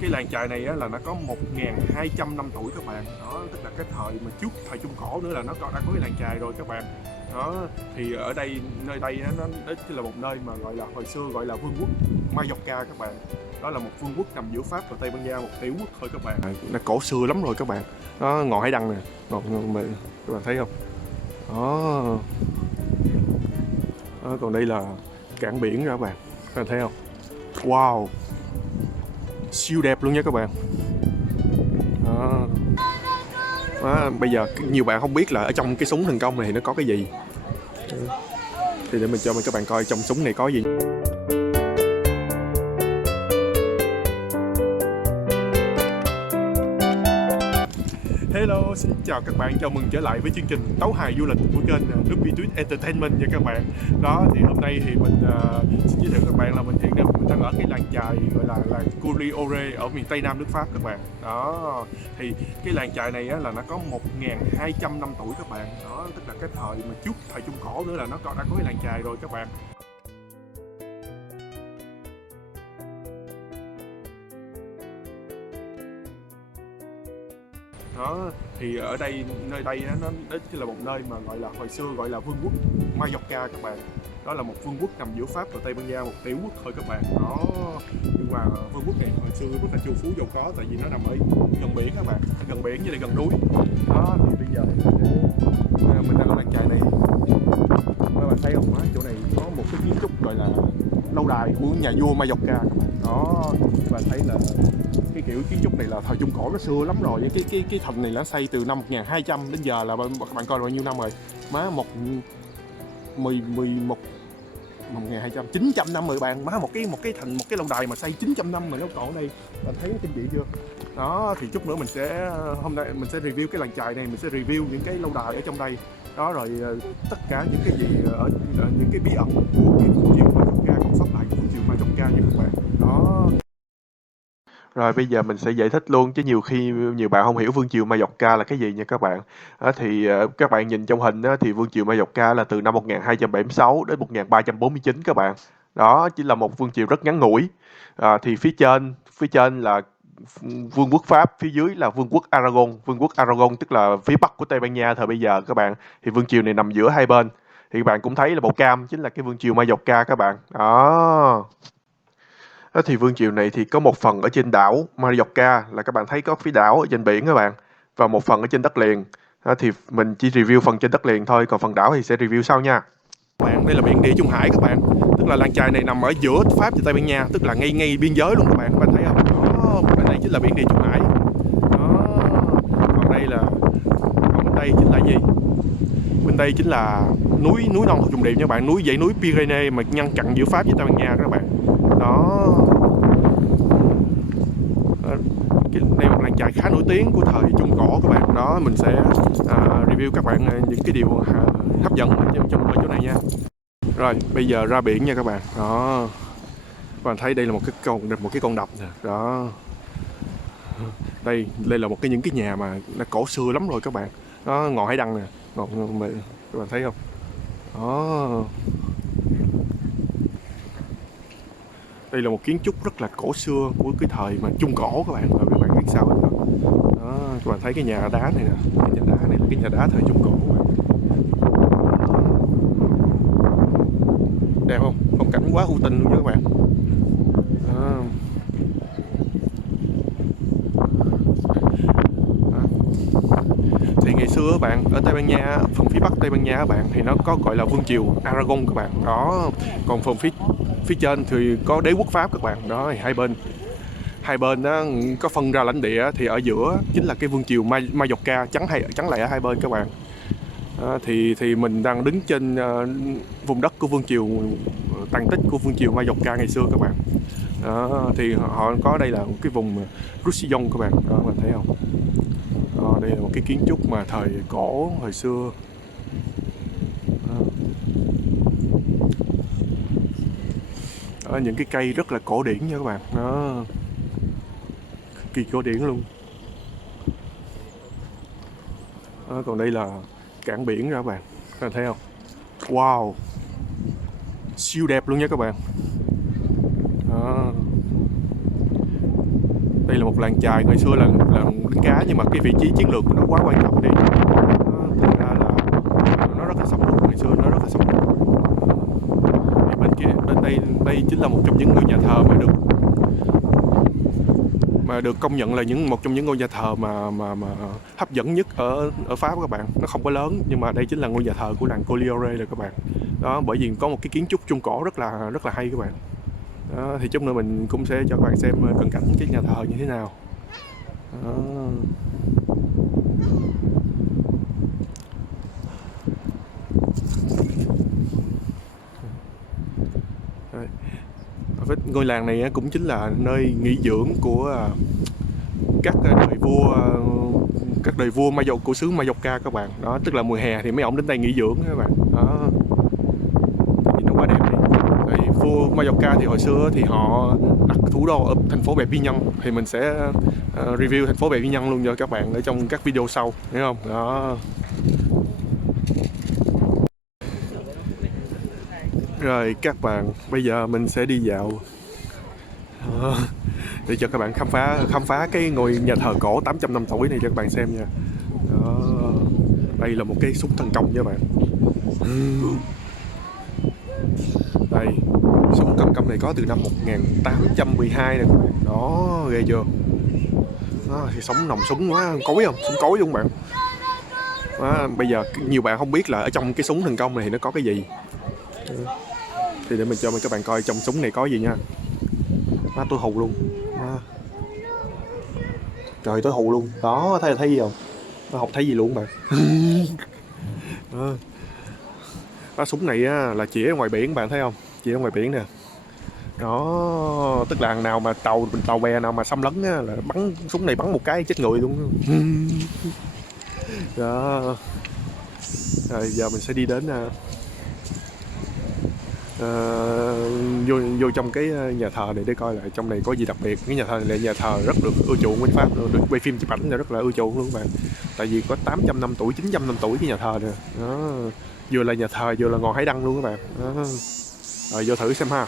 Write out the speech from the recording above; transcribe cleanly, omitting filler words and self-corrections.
cái làng chài này á, là nó có 1.200 năm tuổi các bạn. Đó, tức là cái thời mà trước thời Trung Cổ nữa là nó đã có cái làng chài rồi các bạn. Đó, thì ở đây, nơi đây á, nó chỉ là một nơi mà gọi là hồi xưa gọi là vương quốc Mallorca các bạn. Đó là một vương quốc nằm giữa Pháp và Tây Ban Nha, một tiểu quốc thôi các bạn. Nó cổ xưa lắm rồi các bạn. Đó, ngọn hải đăng nè, các bạn thấy không? Đó. Đó, còn đây là cảng biển ra các bạn. Các bạn thấy không? Wow, siêu đẹp luôn nha các bạn. Đó. Đó, bây giờ nhiều bạn không biết là ở trong cái súng thần công này nó có cái gì. Thì để mình cho các bạn coi trong súng này có gì. Hello, xin chào các bạn, chào mừng trở lại với chương trình tấu hài du lịch của kênh Ruby Twist Entertainment nha các bạn. Đó, thì hôm nay thì mình xin giới thiệu các bạn là mình hiện đang ở cái làng chài gọi là làng Courrières ở miền Tây Nam nước Pháp các bạn. Đó, thì cái làng chài này á, là nó có 1.200 năm tuổi các bạn. Đó, tức là cái thời mà trước thời Trung Cổ nữa là nó đã có cái làng chài rồi các bạn. Đó, thì ở đây, nơi đây á, nó chỉ là một nơi mà gọi là hồi xưa gọi là vương quốc Mallorca các bạn. Đó là một vương quốc nằm giữa Pháp và Tây Ban Nha, một tiểu quốc thôi các bạn. Đó, nhưng mà vương quốc này hồi xưa rất là chu phú giàu có, tại vì nó nằm ở gần biển các bạn, gần biển với lại gần núi. Đó, thì bây giờ mình đang ở làng chài này, các bạn thấy không? Chỗ này có một cái kiến trúc gọi là lâu đài của nhà vua Mallorca các bạn. Đó, các bạn thấy là cái kiểu kiến trúc này là thời Trung Cổ, nó xưa lắm rồi. Cái thành này nó xây từ năm 1200 đến giờ là các bạn coi bao nhiêu năm rồi. Má 1200 900 năm rồi bạn. Má một cái thành, một cái lâu đài mà xây 900 năm mà nó còn ở đây. Bạn thấy nó kinh dị chưa? Đó, thì chút nữa mình sẽ, hôm nay mình sẽ review cái làng chài này, mình sẽ review những cái lâu đài ở trong đây. Đó, rồi tất cả những cái gì ở những cái bí ẩn của cái vương triều Mallorca, còn sót lại của vương triều Mallorca nha các bạn. Đó. Rồi bây giờ mình sẽ giải thích luôn, chứ nhiều khi nhiều bạn không hiểu vương triều Mallorca là cái gì nha các bạn. Thì các bạn nhìn trong hình thì vương triều Mallorca là từ năm 1276 đến 1349 các bạn. Đó chỉ là một vương triều rất ngắn ngủi. Thì phía trên là vương quốc Pháp, phía dưới là vương quốc Aragon. Vương quốc Aragon tức là phía bắc của Tây Ban Nha thời bây giờ các bạn. Thì vương triều này nằm giữa hai bên. Thì các bạn cũng thấy là màu cam chính là cái vương triều Mallorca các bạn. Đó. Đó, thì vương triều này thì có một phần ở trên đảo Mallorca, là các bạn thấy có phía đảo ở trên biển các bạn, và một phần ở trên đất liền. Đó, thì mình chỉ review phần trên đất liền thôi, còn phần đảo thì sẽ review sau nha. Bạn, đây là biển Địa Trung Hải các bạn, tức là làng chài này nằm ở giữa Pháp và Tây Ban Nha, tức là ngay biên giới luôn các bạn thấy không? Đó, bên đây chính là biển Địa Trung Hải. Đó, còn bên đây chính là gì? Bên đây chính là núi non trùng điệp nha các bạn, dãy núi Pyrenees mà ngăn chặn giữa Pháp với Tây Ban Nha các bạn. Đó, đây là một làng chài khá nổi tiếng của thời Trung Cổ các bạn. Đó, mình sẽ review các bạn những cái điều hấp dẫn ở chỗ này nha. Rồi bây giờ ra biển nha các bạn. Đó, các bạn thấy đây là một cái con đập nè. Đó, đây là những cái nhà mà đã cổ xưa lắm rồi các bạn. Đó, ngọn hải đăng nè, các bạn thấy không? Đó, đây là một kiến trúc rất là cổ xưa của cái thời mà Trung Cổ các bạn. Rồi các bạn biết sao không? Đó, các bạn thấy cái nhà đá này nè, cái nhà đá này là cái nhà đá thời Trung Cổ các bạn. Đẹp không? Phong cảnh quá hữu tình luôn nha các bạn. Đó. Thì ngày xưa các bạn, ở Tây Ban Nha, phần phía bắc Tây Ban Nha các bạn, thì nó có gọi là vương triều Aragon các bạn. Đó, còn phần phía trên thì có đế quốc Pháp các bạn. Đó, thì hai bên đó có phân ra lãnh địa, thì ở giữa chính là cái vương triều Mallorca trắng lẻ hai bên các bạn. Thì mình đang đứng trên vùng đất của vương triều, tàn tích của vương triều Mallorca ngày xưa các bạn. Đó, thì họ có đây là một cái vùng Roussillon các bạn. Đó, các bạn thấy không? Đó, đây là một cái kiến trúc mà thời cổ hồi xưa. Đó, những cái cây rất là cổ điển nha các bạn. Đó, kỳ cổ điển luôn. Đó, còn đây là cảng biển ra các bạn. Các bạn thấy không? Wow, siêu đẹp luôn nha các bạn. Đó. Đây là một làng chài ngày xưa là đánh cá, nhưng mà cái vị trí chiến lược của nó quá quan trọng đi. Thành ra là nó rất là sầm uất, ngày xưa nó rất là sầm uất. Bên kia, đây chính là một trong những ngôi nhà thờ mà được công nhận là một trong những ngôi nhà thờ mà hấp dẫn nhất ở Pháp các bạn. Nó không có lớn, nhưng mà đây chính là ngôi nhà thờ của làng Collioure rồi các bạn. Đó, bởi vì có một cái kiến trúc Trung Cổ rất là hay các bạn. Đó, thì chút nữa mình cũng sẽ cho các bạn xem cận cảnh cái nhà thờ như thế nào. Đó. Ngôi làng này cũng chính là nơi nghỉ dưỡng của các đời vua của xứ Mallorca các bạn. Đó, tức là mùa hè thì mấy ông đến đây nghỉ dưỡng các bạn. Đó, nhìn nó quá đẹp đi. Thì vua Mallorca thì hồi xưa thì họ đặt thủ đô ở thành phố Perpignan, thì mình sẽ review thành phố Perpignan luôn cho các bạn ở trong các video sau, hiểu không? Đó. Rồi các bạn, bây giờ mình sẽ đi dạo để cho các bạn khám phá cái ngôi nhà thờ cổ 800 năm tuổi này cho các bạn xem nha. Đó. Đây là một cái súng thần công nha các bạn. Đây, súng thần công này có từ năm 1812 nè. Đó, ghê chưa? Đó, thì súng nòng súng quá, cối không? Súng cối luôn bạn. Đó, bây giờ nhiều bạn không biết là ở trong cái súng thần công này thì nó có cái gì. Thì để mình cho các bạn coi trong súng này có gì nha. Má, tôi hù luôn. Trời, tôi hù luôn. Đó, thấy gì không? Nó không thấy gì luôn bạn. Đó, súng này á, là chỉ ở ngoài biển, bạn thấy không? Chỉ ở ngoài biển nè. Đó, tức là nào mà tàu bè nào mà xâm lấn á, là bắn súng này bắn một cái chết người luôn. Đó. Rồi giờ mình sẽ đi đến vô trong cái nhà thờ này để coi lại trong này có gì đặc biệt. Cái nhà thờ này là nhà thờ rất được ưa chuộng bên Pháp luôn, được quay phim chụp ảnh là rất là ưa chuộng luôn các bạn. Tại vì có 800 năm tuổi, 900 năm tuổi cái nhà thờ này. Đó. Vừa là nhà thờ vừa là ngọn hải đăng luôn các bạn. Đó. Rồi vô thử xem ha.